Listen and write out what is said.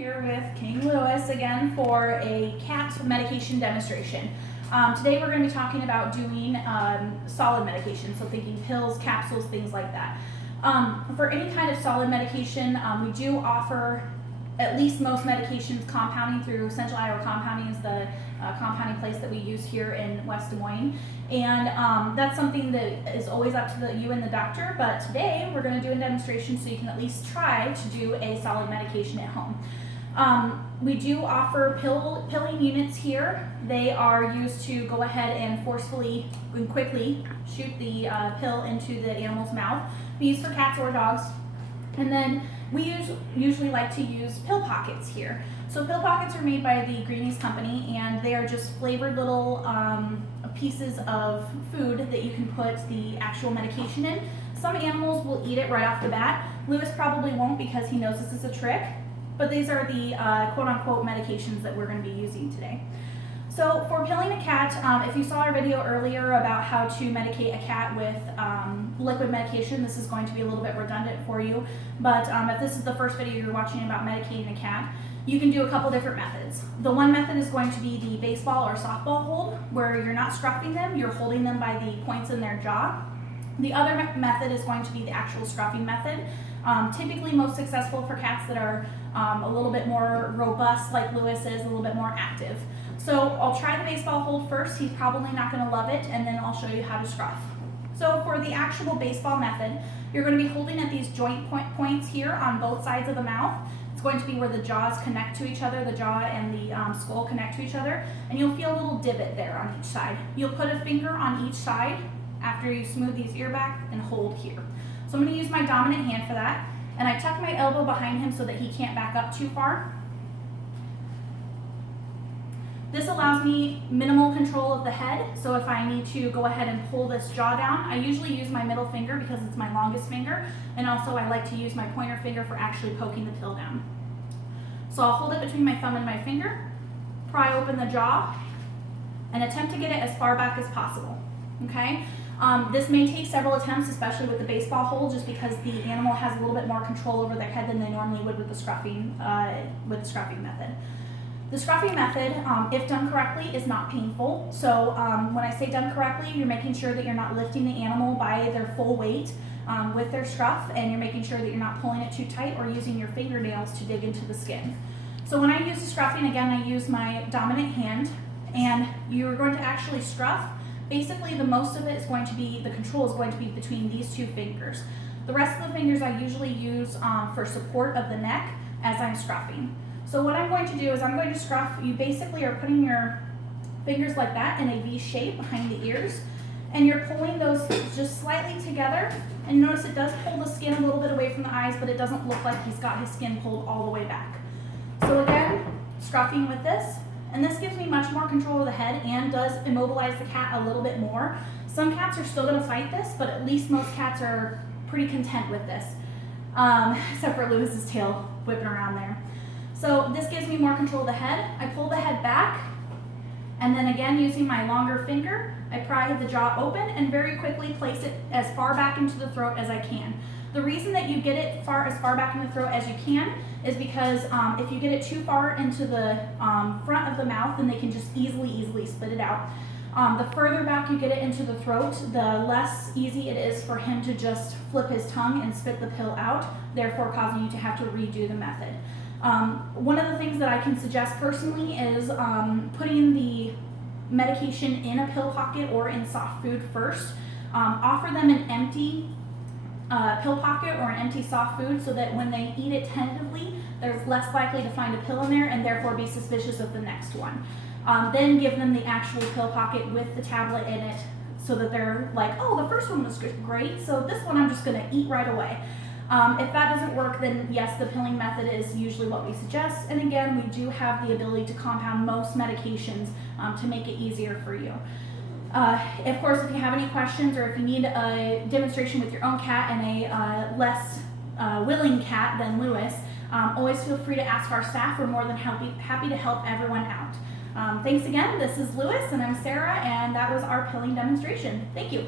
Here with King Louis again for a cat medication demonstration. Today we're going to be talking about doing solid medication, so thinking pills, capsules, things like that. For any kind of solid medication, we do offer at least most medications compounding through Central Iowa Compounding is the compounding place that we use here in West Des Moines. And that's something that is always up to you and the doctor, but today we're going to do a demonstration so you can at least try to do a solid medication at home. We do offer pilling units here. They are used to go ahead and forcefully and quickly shoot the pill into the animal's mouth. We use for cats or dogs. And then we usually like to use pill pockets here. So pill pockets are made by the Greenies company, and they are just flavored little pieces of food that you can put the actual medication in. Some animals will eat it right off the bat. Louis probably won't because he knows this is a trick, but these are the quote-unquote medications that we're going to be using today. So for pilling a cat, if you saw our video earlier about how to medicate a cat with liquid medication, this is going to be a little bit redundant for you, but if this is the first video you're watching about medicating a cat, you can do a couple different methods. The one method is going to be the baseball or softball hold, where you're not scruffing them, you're holding them by the points in their jaw. The other method is going to be the actual scruffing method. Typically most successful for cats that are a little bit more robust, like Louis is, a little bit more active. So I'll try the baseball hold first. He's probably not going to love it, and then I'll show you how to scruff. So for the actual baseball method, you're going to be holding at these joint points here on both sides of the mouth. It's going to be where the jaws connect to each other, the jaw and the skull connect to each other, and you'll feel a little divot there on each side. You'll put a finger on each side after you smooth these ear back and hold here. So I'm going to use my dominant hand for that, and I tuck my elbow behind him so that he can't back up too far. This allows me minimal control of the head, so if I need to go ahead and pull this jaw down, I usually use my middle finger because it's my longest finger, and also I like to use my pointer finger for actually poking the pill down. So I'll hold it between my thumb and my finger, pry open the jaw, and attempt to get it as far back as possible, okay? This may take several attempts, especially with the baseball hold, just because the animal has a little bit more control over their head than they normally would with the scruffing method. The scruffing method, if done correctly, is not painful. So when I say done correctly, you're making sure that you're not lifting the animal by their full weight with their scruff, and you're making sure that you're not pulling it too tight or using your fingernails to dig into the skin. So when I use the scruffing, again, I use my dominant hand, and you're going to actually scruff. Basically, the most of it is going to be, the control is going to be between these two fingers. The rest of the fingers I usually use for support of the neck as I'm scruffing. So what I'm going to do is I'm going to scruff. You basically are putting your fingers like that in a V shape behind the ears, and you're pulling those just slightly together. And notice it does pull the skin a little bit away from the eyes, but it doesn't look like he's got his skin pulled all the way back. So again, scruffing with this. And this gives me much more control of the head and does immobilize the cat a little bit more. Some cats are still going to fight this, but at least most cats are pretty content with this, except for Louis's tail whipping around there. So this gives me more control of the head. I pull the head back, and then again, using my longer finger, I pry the jaw open and very quickly place it as far back into the throat as I can. The reason that you get it as far back in the throat as you can is because if you get it too far into the front of the mouth, then they can just easily spit it out. The further back you get it into the throat, the less easy it is for him to just flip his tongue and spit the pill out, therefore causing you to have to redo the method. One of the things that I can suggest personally is putting the medication in a pill pocket or in soft food first. Offer them an empty pill pocket or an empty soft food so that when they eat it tentatively, they're less likely to find a pill in there and therefore be suspicious of the next one. Then give them the actual pill pocket with the tablet in it so that they're like, oh, the first one was great, so this one I'm just going to eat right away. If that doesn't work, then yes, the pilling method is usually what we suggest. And again, we do have the ability to compound most medications to make it easier for you. Of course, if you have any questions or if you need a demonstration with your own cat and a less willing cat than Louis, always feel free to ask our staff. We're more than happy to help everyone out. Thanks again. This is Louis, and I'm Sarah, and that was our pilling demonstration. Thank you.